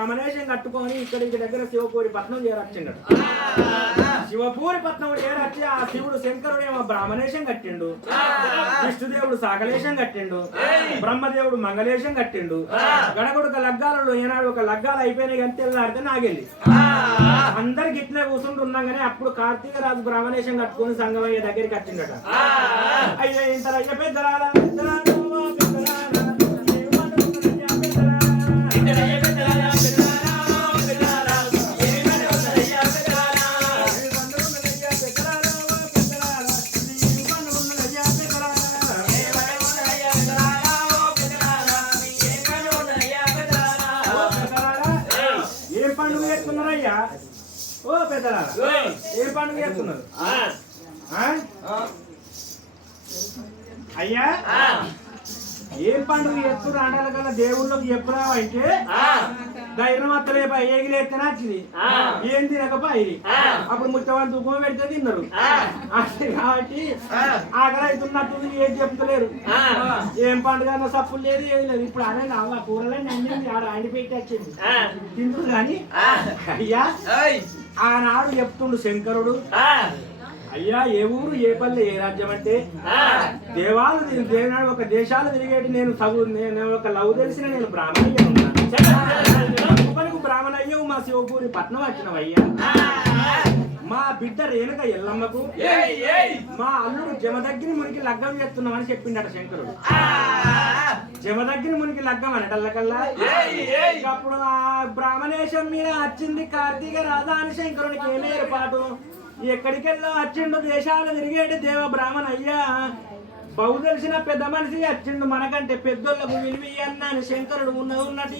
బ్రాహ్మణేశం కట్టుకొని ఇక్కడికి దగ్గర శివపూరి పట్నం చేరొచ్చిండు. శివపూరి పట్నం చేరొచ్చి ఆ శివుడు శంకరుడు ఏమో బ్రాహ్మణేశం కట్టిండు, విష్ణుదేవుడు సాకలేశం కట్టిండు, బ్రహ్మదేవుడు మంగళేశం కట్టిండు. గడగొడుక లగ్గాలలో ఏనాడు ఒక లగ్గాలు అయిపోయినాయి కానీ తెల్లాడితే నాగెళ్ళి అందరికి ఇట్లే కూర్చుంటూ ఉన్నాగానే అప్పుడు కార్తీక రాజు బ్రాహ్మణేశం కట్టుకొని సంగమయ్య దగ్గరికి వచ్చిండట. అయ్యో ఇంతరయ్య పెద్దరాల ఏం పండుగ చేస్తున్నారయ్యా? ఓ పెద్దరా ఏం పండుగ చేస్తున్నారు అయ్యా? ఏం పండుగ చేస్తున్నారు అంటాల కల్లా దేవుళ్ళకి చెప్పురా అంటే ధైర్యం అత్తలేపా ఏగిలేస్తేనే వచ్చింది, ఏం తినకపోయి అప్పుడు ముచ్చవాళ్ళు దుఃఖం పెడితే తిన్నారు. కాబట్టి ఆకలి అవుతున్నట్టు ఏం చెప్తలేరు. ఏం పండుగ అన్న సప్పులు లేదు ఏది లేదు. ఇప్పుడు అదే ఆ కూరలన్నీ అన్నీ ఆడ ఆయన పెట్టి వచ్చింది తింటురు. కానీ అయ్యా ఆనాడు చెప్తుండు శంకరుడు, అయ్యా ఏ ఊరు ఏ పల్లె ఏ రాజ్యం అంటే దేవాలు దేవనాడు ఒక దేశాలు తిరిగేటి నేను నేను ఒక లవ్ తెలిసిన నేను బ్రాహ్మణయ్య ఉన్నాను. బ్రాహ్మణయ్యవు మా శివపూరి పట్నం వచ్చినవయ్యా. మా బిడ్డ రేణుక ఎల్లమ్మకు మా అల్లుడు జమదగ్గిని మునికి లగ్గం చేస్తున్నామని చెప్పిండట శంకరుడు. జమదగ్గిని మునికి లగ్గం అనటల్లకల్లా అప్పుడు ఆ బ్రాహ్మణేశం మీద వచ్చింది కార్తీక రాధా అని శంకరుడికి ఏమే ఏర్పాటు. ఎక్కడికెళ్ళా వచ్చిండు దేశాలు తిరిగేటి దేవ బ్రాహ్మణ అయ్యా. బహు తెలిసిన పెద్ద మనిషి వచ్చిండు, మనకంటే పెద్దోళ్ళకు విలువ అన్నాను శంకరుడు ఉన్నట్టు